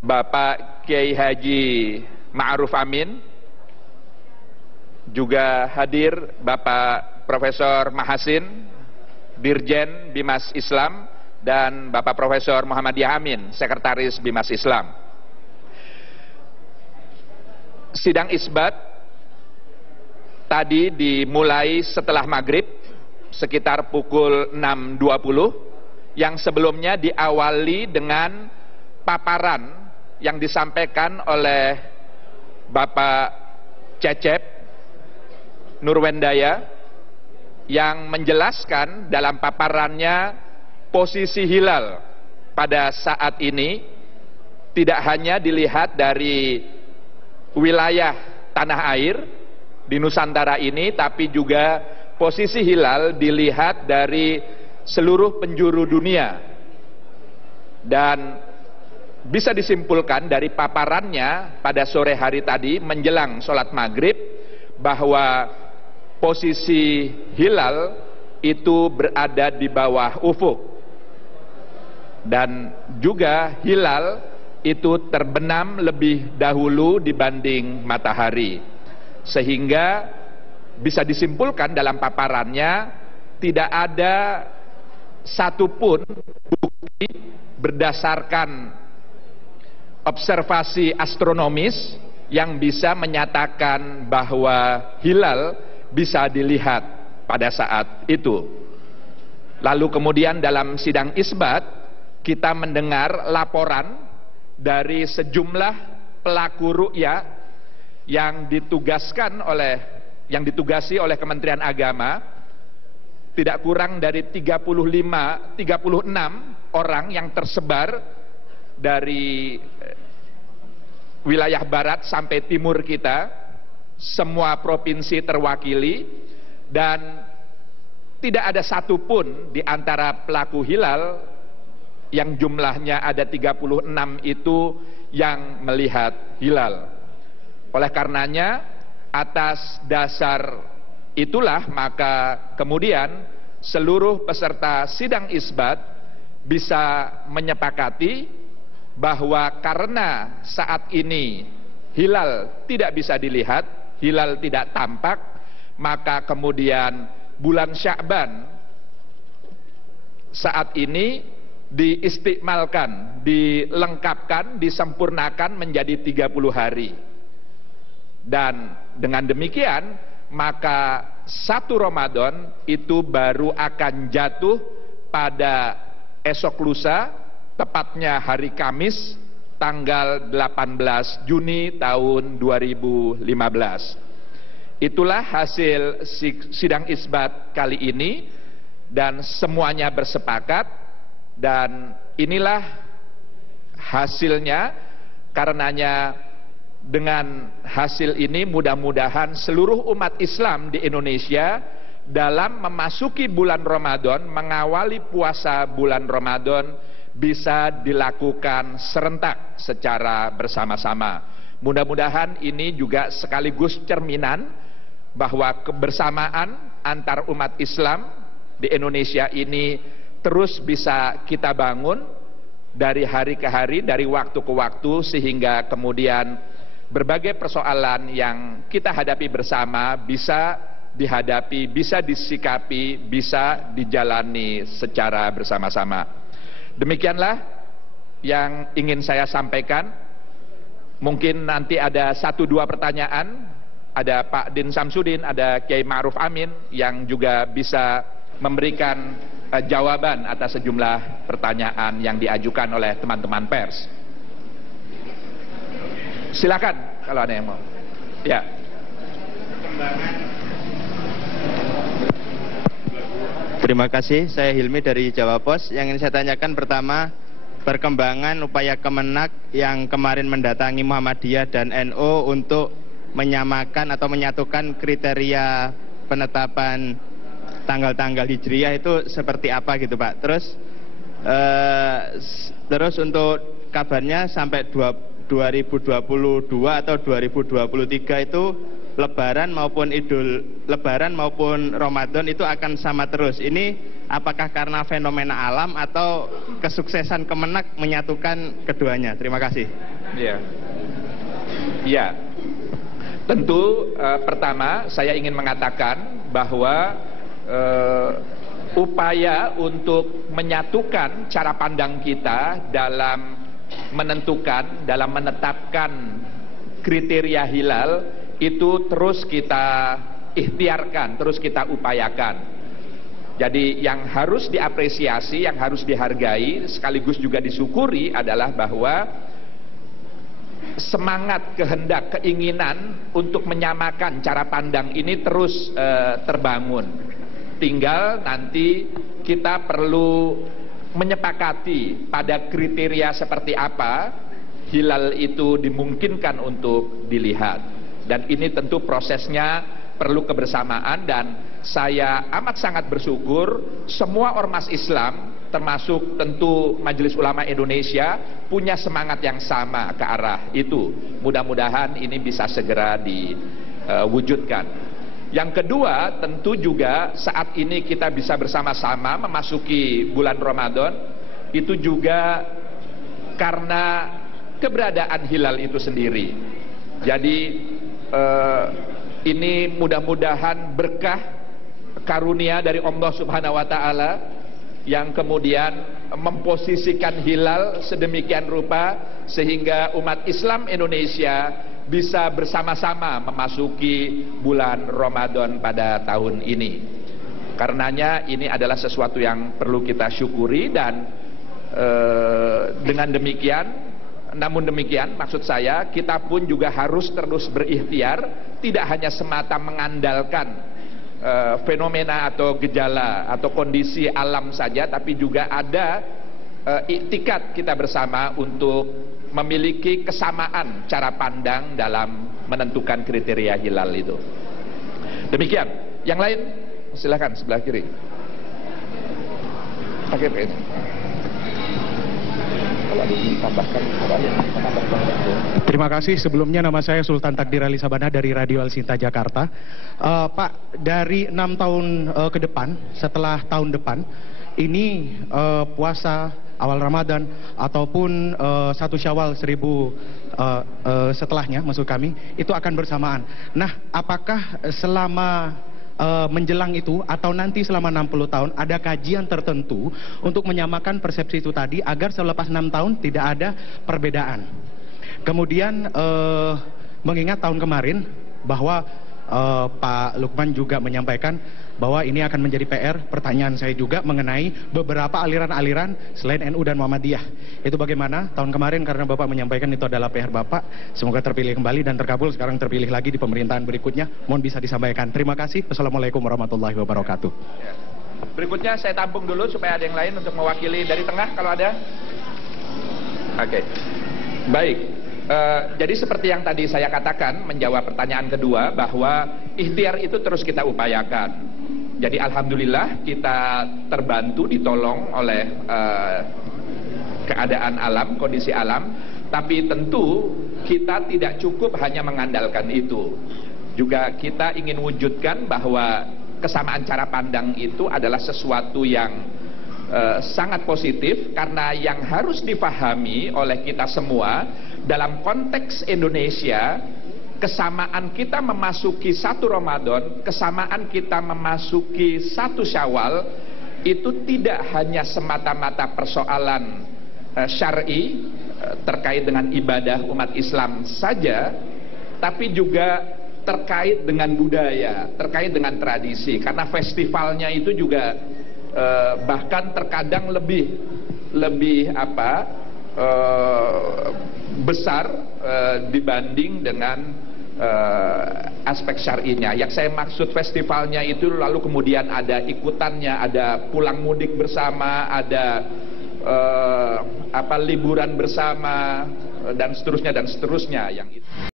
Bapak Kiai Haji Ma'ruf Amin, juga hadir Bapak Profesor Mahasin, Dirjen Bimas Islam, dan Bapak Profesor Muhammadiyah Amin, Sekretaris Bimas Islam. Sidang isbat tadi dimulai setelah maghrib sekitar pukul 6.20, yang sebelumnya diawali dengan paparan yang disampaikan oleh Bapak Cecep Nurwendaya yang menjelaskan dalam paparannya posisi hilal pada saat ini tidak hanya dilihat dari wilayah tanah air di Nusantara ini, tapi juga posisi hilal dilihat dari seluruh penjuru dunia. Dan bisa disimpulkan dari paparannya pada sore hari tadi menjelang sholat maghrib bahwa posisi hilal itu berada di bawah ufuk, dan juga hilal itu terbenam lebih dahulu dibanding matahari, sehingga bisa disimpulkan dalam paparannya tidak ada satupun bukti berdasarkan observasi astronomis yang bisa menyatakan bahwa hilal bisa dilihat pada saat itu. Lalu kemudian dalam sidang isbat kita mendengar laporan dari sejumlah pelaku ru'ya yang ditugasi oleh Kementerian Agama, tidak kurang dari 36 orang yang tersebar dari wilayah barat sampai timur kita, semua provinsi terwakili, dan tidak ada satupun di antara pelaku hilal yang jumlahnya ada 36 itu yang melihat hilal. Oleh karenanya, atas dasar itulah maka kemudian seluruh peserta sidang isbat bisa menyepakati bahwa karena saat ini hilal tidak bisa dilihat, hilal tidak tampak, maka kemudian bulan Sya'ban saat ini diistiqmalkan, dilengkapkan, disempurnakan menjadi 30 hari. Dan dengan demikian maka 1 Ramadan itu baru akan jatuh pada esok lusa, tepatnya hari Kamis tanggal 18 Juni tahun 2015. Itulah hasil sidang isbat kali ini, dan semuanya bersepakat, dan inilah hasilnya. Karenanya dengan hasil ini mudah-mudahan seluruh umat Islam di Indonesia dalam memasuki bulan Ramadan, mengawali puasa bulan Ramadan, bisa dilakukan serentak secara bersama-sama. Mudah-mudahan ini juga sekaligus cerminan bahwa kebersamaan antar umat Islam di Indonesia ini terus bisa kita bangun dari hari ke hari, dari waktu ke waktu, sehingga kemudian berbagai persoalan yang kita hadapi bersama bisa dihadapi, bisa disikapi, bisa dijalani secara bersama-sama. Demikianlah yang ingin saya sampaikan. Mungkin nanti ada 1-2 pertanyaan. Ada Pak Din Samsudin, ada Kiai Ma'ruf Amin yang juga bisa memberikan jawaban atas sejumlah pertanyaan yang diajukan oleh teman-teman pers. Silakan kalau ada yang mau. Ya. Terima kasih, saya Hilmi dari Jawa Pos. Yang ingin saya tanyakan pertama, perkembangan upaya Kemenak yang kemarin mendatangi Muhammadiyah dan NU untuk menyamakan atau menyatukan kriteria penetapan tanggal-tanggal hijriyah itu seperti apa gitu Pak. Terus untuk kabarnya sampai 2022 atau 2023 itu Lebaran maupun Ramadan itu akan sama terus. Ini apakah karena fenomena alam atau kesuksesan Kemenak menyatukan keduanya? Terima kasih. Ya, ya. Tentu pertama saya ingin mengatakan bahwa upaya untuk menyatukan cara pandang kita dalam menentukan, dalam menetapkan kriteria hilal itu terus kita ikhtiarkan, terus kita upayakan. Jadi yang harus diapresiasi, yang harus dihargai, sekaligus juga disyukuri adalah bahwa semangat, kehendak, keinginan untuk menyamakan cara pandang ini terus terbangun. Tinggal nanti kita perlu menyepakati pada kriteria seperti apa hilal itu dimungkinkan untuk dilihat. Dan ini tentu prosesnya perlu kebersamaan, dan saya amat sangat bersyukur semua ormas Islam termasuk tentu Majelis Ulama Indonesia punya semangat yang sama ke arah itu. Mudah-mudahan ini bisa segera diwujudkan. Yang kedua, tentu juga saat ini kita bisa bersama-sama memasuki bulan Ramadan itu juga karena keberadaan hilal itu sendiri. Jadi ini mudah-mudahan berkah karunia dari Allah Subhanahu wa taala yang kemudian memposisikan hilal sedemikian rupa sehingga umat Islam Indonesia bisa bersama-sama memasuki bulan Ramadan pada tahun ini. Karenanya ini adalah sesuatu yang perlu kita syukuri, dan dengan demikian, namun demikian maksud saya kita pun juga harus terus berikhtiar, tidak hanya semata mengandalkan fenomena atau gejala atau kondisi alam saja, tapi juga ada iktikad kita bersama untuk memiliki kesamaan cara pandang dalam menentukan kriteria hilal itu. Demikian. Yang lain silakan sebelah kiri. Pakai pen. Kalau ditambahkan Terima kasih. Sebelumnya nama saya Sultan Takdir Ali Sabana dari Radio Al Sinta Jakarta. Pak, dari 6 tahun ke depan, setelah tahun depan, ini puasa awal Ramadan ataupun 1 Syawal 1000 setelahnya, maksud kami, itu akan bersamaan. Nah, apakah selama menjelang itu atau nanti selama 60 tahun ada kajian tertentu untuk menyamakan persepsi itu tadi agar selepas 6 tahun tidak ada perbedaan? Kemudian mengingat tahun kemarin bahwa Pak Lukman juga menyampaikan bahwa ini akan menjadi PR. Pertanyaan saya juga mengenai beberapa aliran-aliran selain NU dan Muhammadiyah. Itu bagaimana tahun kemarin, karena Bapak menyampaikan itu adalah PR Bapak. Semoga terpilih kembali dan terkabul, sekarang terpilih lagi di pemerintahan berikutnya. Mohon bisa disampaikan. Terima kasih. Assalamualaikum warahmatullahi wabarakatuh. Ya. Berikutnya saya tampung dulu supaya ada yang lain untuk mewakili dari tengah kalau ada. Oke. Baik. Jadi seperti yang tadi saya katakan menjawab pertanyaan kedua, bahwa ikhtiar itu terus kita upayakan. Jadi alhamdulillah kita terbantu, ditolong oleh keadaan alam, kondisi alam. Tapi tentu kita tidak cukup hanya mengandalkan itu. Juga kita ingin wujudkan bahwa kesamaan cara pandang itu adalah sesuatu yang sangat positif, karena yang harus dipahami oleh kita semua dalam konteks Indonesia, kesamaan kita memasuki 1 Ramadan, kesamaan kita memasuki 1 Syawal itu tidak hanya semata-mata persoalan syar'i terkait dengan ibadah umat Islam saja, tapi juga terkait dengan budaya, terkait dengan tradisi, karena festivalnya itu juga bahkan terkadang lebih besar dibanding dengan aspek syar'inya. Yang saya maksud festivalnya itu lalu kemudian ada ikutannya, ada pulang mudik bersama, ada liburan bersama, dan seterusnya yang itu.